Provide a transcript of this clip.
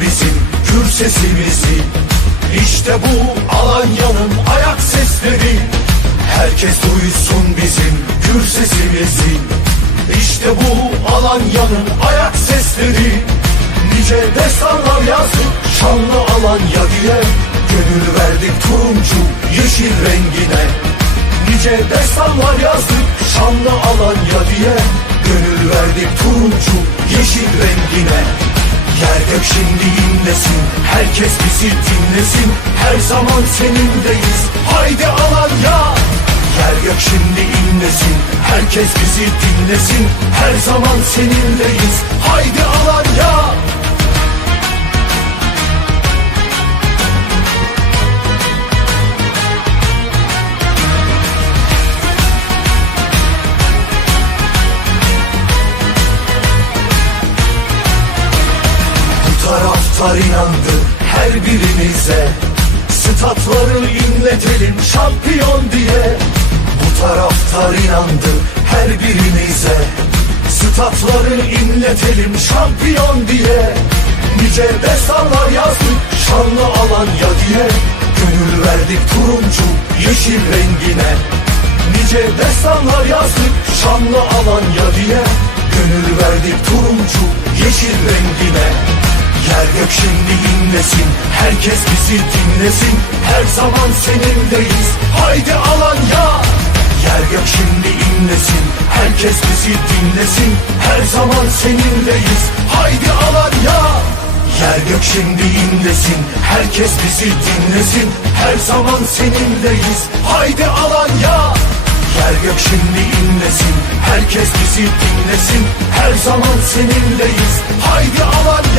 Bizim gür sesimizi. İşte bu Alanya'nın ayak sesleri. Herkes duysun bizim gür sesimizi. İşte bu Alanya'nın ayak sesleri. Nice destanlar yazdık şanlı Alanya diye. Gönül verdik turuncu yeşil rengine. Nice destanlar yazdık şanlı Alanya diye. Gönül verdik turuncu yeşil rengine Yer gök şimdi inlesin Herkes bizi dinlesin. Her zaman seninleyiz Haydi Alanya Yer gök şimdi inlesin Herkes bizi dinlesin. Her zaman seninleyiz Haydi Alanya taraftar inandı her birimize. Statları inletelim şampiyon diye. Bu taraftar inandı her birimize. Statları inletelim şampiyon diye. Nice destanlar yazdık şanlı Alanya diye. Gönül verdik turuncu yeşil rengine. Nice destanlar yazdık şanlı Alanya diye. Gönül verdik turuncu yeşil rengine Gök şimdi inlesin Herkes bizi dinlesin. Her zaman seninleyiz. Haydi Alanya Yer gök şimdi inlesin. Herkes bizi dinlesin. Her zaman seninleyiz. Haydi Alanya Yer gök şimdi inlesin. Herkes bizi dinlesin. Her zaman seninleyiz. Haydi Alanya Yer gök şimdi inlesin. Herkes bizi dinlesin. Her zaman seninleyiz. Haydi Alanya